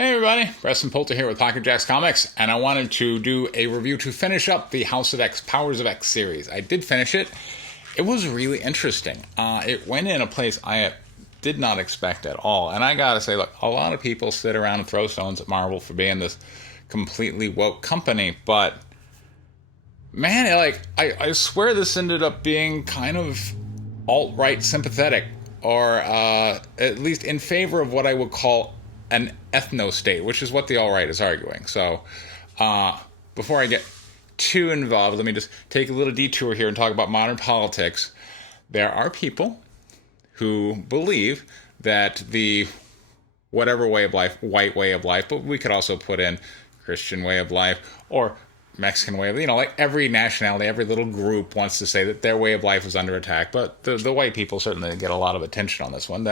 Hey everybody, Preston Poulter here with Pocket Jacks Comics, and I wanted to do a review to finish up the House of X, Powers of X series. I did finish it. It was really interesting. It went in a place I did not expect at all. And I gotta say, look, a lot of people sit around and throw stones at Marvel for being this completely woke company, but man, I swear this ended up being kind of alt-right sympathetic, or at least in favor of what I would call an ethnostate, which is what the alt-right is arguing. So before I get too involved, let me just take a little detour here and talk about modern politics. There are people who believe that the whatever way of life, white way of life, but we could also put in Christian way of life or Mexican way of, like every nationality, every little group wants to say that their way of life is under attack, but the white people certainly get a lot of attention on this one,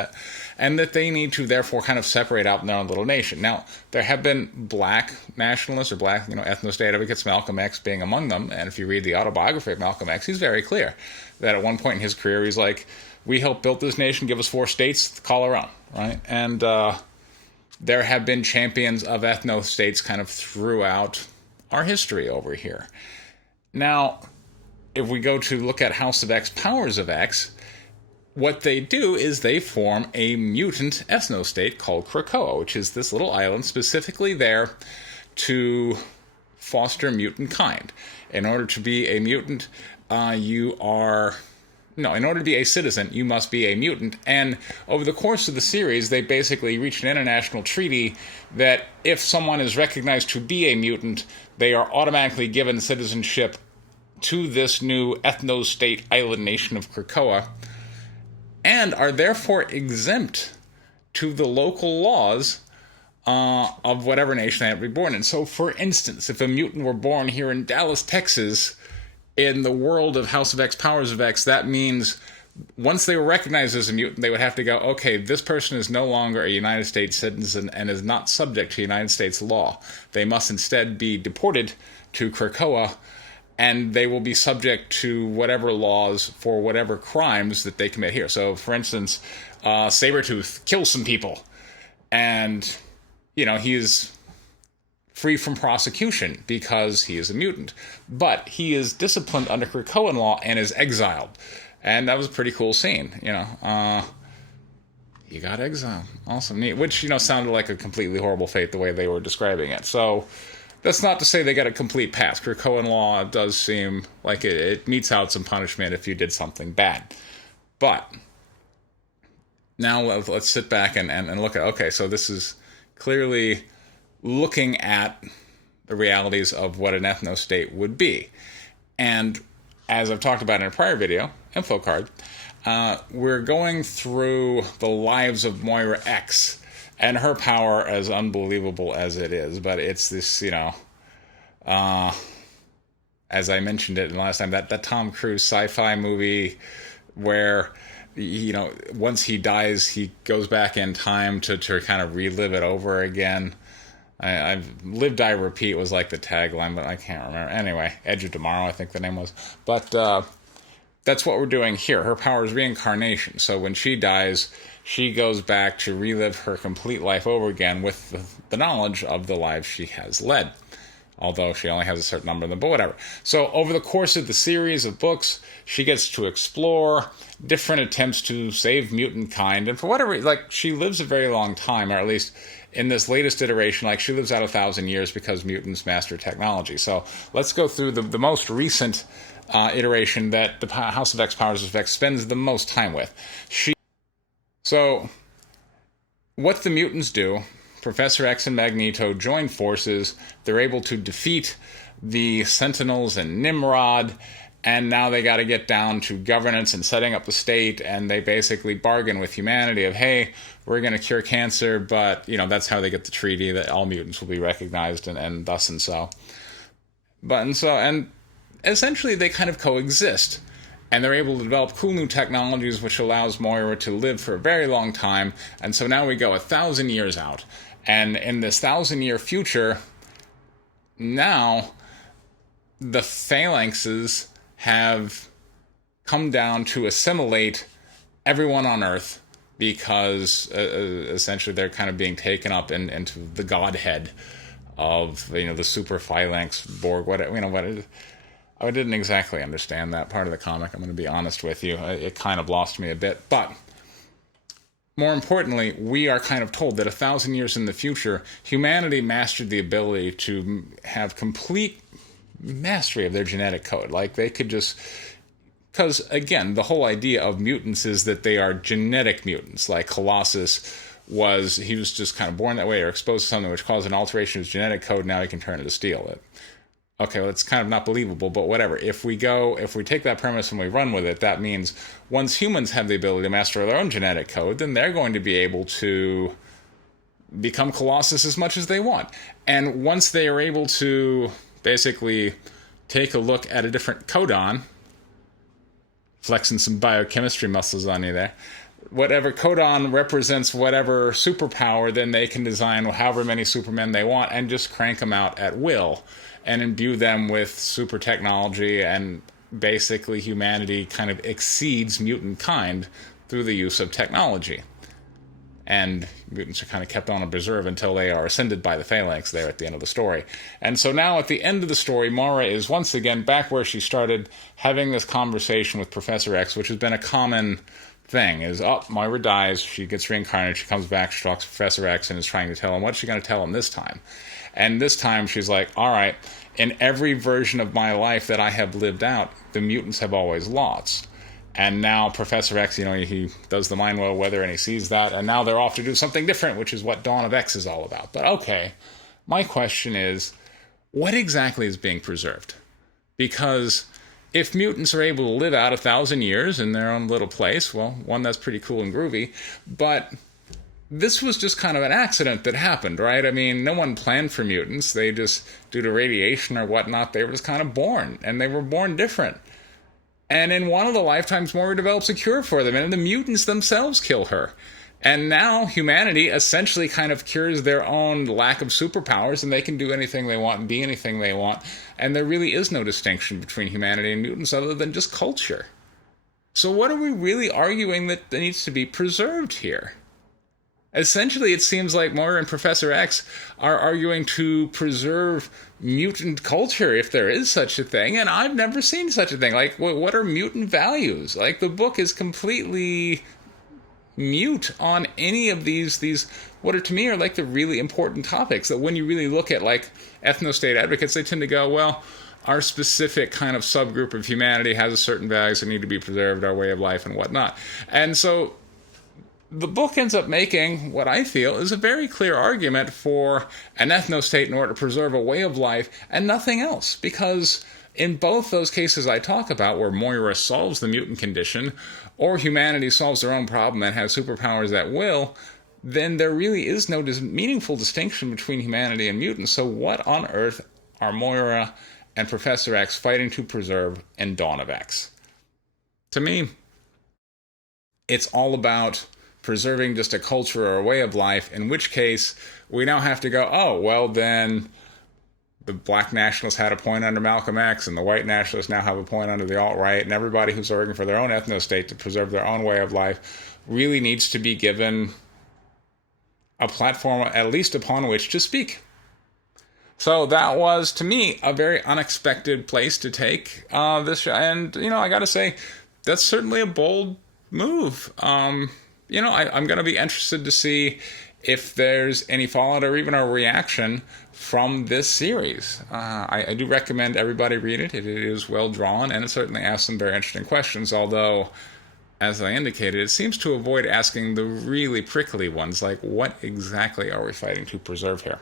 and that they need to therefore kind of separate out in their own little nation. Now, there have been black nationalists or black, ethnostate advocates, Malcolm X being among them, and if you read the autobiography of Malcolm X, he's very clear that at one point in his career, he's like, we helped build this nation, give us 4 states, call our own, right? And there have been champions of ethnostates kind of throughout our history over here. Now, if we go to look at House of X, Powers of X, what they do is they form a mutant ethnostate called Krakoa, which is this little island specifically there to foster mutant kind. In order to be a mutant, in order to be a citizen, you must be a mutant. And over the course of the series, they basically reached an international treaty that if someone is recognized to be a mutant, they are automatically given citizenship to this new ethnostate island nation of Krakoa, and are therefore exempt to the local laws of whatever nation they have to be born in. So, for instance, if a mutant were born here in Dallas, Texas, in the world of House of X, Powers of X, that means once they were recognized as a mutant, they would have to go, okay, this person is no longer a United States citizen and is not subject to United States law. They must instead be deported to Krakoa, and they will be subject to whatever laws for whatever crimes that they commit here. So, for instance, Sabretooth kills some people, and, he is free from prosecution because he is a mutant. But he is disciplined under Krakoan law and is exiled. And that was a pretty cool scene, He got exiled. Awesome, neat. Which, sounded like a completely horrible fate the way they were describing it. So, that's not to say they got a complete pass. Krakoan law does seem like it metes out some punishment if you did something bad. But now let's sit back and look at, okay, so this is clearly looking at the realities of what an ethnostate would be. And as I've talked about in a prior video, info card, we're going through the lives of Moira X and her power, as unbelievable as it is. But it's this, as I mentioned it last time, that Tom Cruise sci-fi movie where, once he dies, he goes back in time to kind of relive it over again. I've Live, Die, Repeat was like the tagline, but I can't remember. Anyway, Edge of Tomorrow, I think the name was. But that's what we're doing here. Her power is reincarnation. So when she dies, she goes back to relive her complete life over again with the knowledge of the life she has led. Although she only has a certain number of them, but whatever. So over the course of the series of books, she gets to explore different attempts to save mutant kind. And for whatever, she lives a very long time, or at least in this latest iteration, she lives out 1,000 years because mutants master technology. So let's go through the most recent iteration that the House of X, Powers of X spends the most time with. So what the mutants do, Professor X and Magneto join forces. They're able to defeat the Sentinels and Nimrod, and now they got to get down to governance and setting up the state, and they basically bargain with humanity of, hey, we're going to cure cancer, but, that's how they get the treaty that all mutants will be recognized and thus and so. And essentially they kind of coexist. And they're able to develop cool new technologies, which allows Moira to live for a very long time. And so now we go 1,000 years out. And in this 1,000-year future, now the phalanxes have come down to assimilate everyone on Earth because essentially they're kind of being taken up into the godhead of the super phalanx Borg. I didn't exactly understand that part of the comic. I'm going to be honest with you. It kind of lost me a bit, but more importantly, we are kind of told that 1,000 years in the future, humanity mastered the ability to have complete mastery of their genetic code. Like, they could just... Because, again, the whole idea of mutants is that they are genetic mutants. Like Colossus he was just kind of born that way or exposed to something which caused an alteration of his genetic code, now he can turn it to steel. Okay, well, it's kind of not believable, but whatever. If we take that premise and we run with it, that means once humans have the ability to master their own genetic code, then they're going to be able to become Colossus as much as they want. And once they are able to basically take a look at a different codon, flexing some biochemistry muscles on you there, whatever codon represents whatever superpower, then they can design however many Supermen they want and just crank them out at will and imbue them with super technology, and basically humanity kind of exceeds mutant kind through the use of technology. And mutants are kind of kept on a preserve until they are ascended by the phalanx there at the end of the story. And so now at the end of the story, Moira is once again back where she started, having this conversation with Professor X, which has been a common thing, is, Moira dies, she gets reincarnated, she comes back, she talks to Professor X and is trying to tell him, what's she going to tell him this time? And this time she's like, all right, in every version of my life that I have lived out, the mutants have always lost. And now Professor X, he does the mind well weather and he sees that, and now they're off to do something different, which is what Dawn of X is all about. But okay, my question is, what exactly is being preserved? Because if mutants are able to live out 1,000 years in their own little place, well, one, that's pretty cool and groovy, but this was just kind of an accident that happened, right? I mean, no one planned for mutants. They just, due to radiation or whatnot, they were just kind of born, and they were born different. And in one of the lifetimes, Moira develops a cure for them, and the mutants themselves kill her. And now humanity essentially kind of cures their own lack of superpowers, and they can do anything they want and be anything they want. And there really is no distinction between humanity and mutants other than just culture. So what are we really arguing that needs to be preserved here? Essentially, it seems like Moira and Professor X are arguing to preserve mutant culture, if there is such a thing, and I've never seen such a thing. Like, what are mutant values? Like, the book is completely mute on any of these what are, to me, are like the really important topics that when you really look at, like, ethnostate advocates, they tend to go, well, our specific kind of subgroup of humanity has a certain values that need to be preserved, our way of life and whatnot. And so the book ends up making what I feel is a very clear argument for an ethnostate in order to preserve a way of life and nothing else. Because in both those cases I talk about, where Moira solves the mutant condition, or humanity solves their own problem and has superpowers at will, then there really is no meaningful distinction between humanity and mutants. So what on earth are Moira and Professor X fighting to preserve in Dawn of X? To me, it's all about preserving just a culture or a way of life, in which case we now have to go, oh, well, then the black nationalists had a point under Malcolm X, and the white nationalists now have a point under the alt-right, and everybody who's arguing for their own ethnostate to preserve their own way of life really needs to be given a platform, at least upon which to speak. So that was, to me, a very unexpected place to take this show. And, I gotta say, that's certainly a bold move. I'm going to be interested to see if there's any fallout or even a reaction from this series. I do recommend everybody read it. It is well drawn, and it certainly asks some very interesting questions, although, as I indicated, it seems to avoid asking the really prickly ones, like, what exactly are we fighting to preserve here?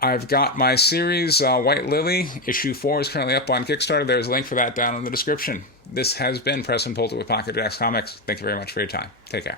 I've got my series, White Lily, issue 4 is currently up on Kickstarter. There's a link for that down in the description. This has been Preston Polter with Pocket Jacks Comics. Thank you very much for your time. Take care.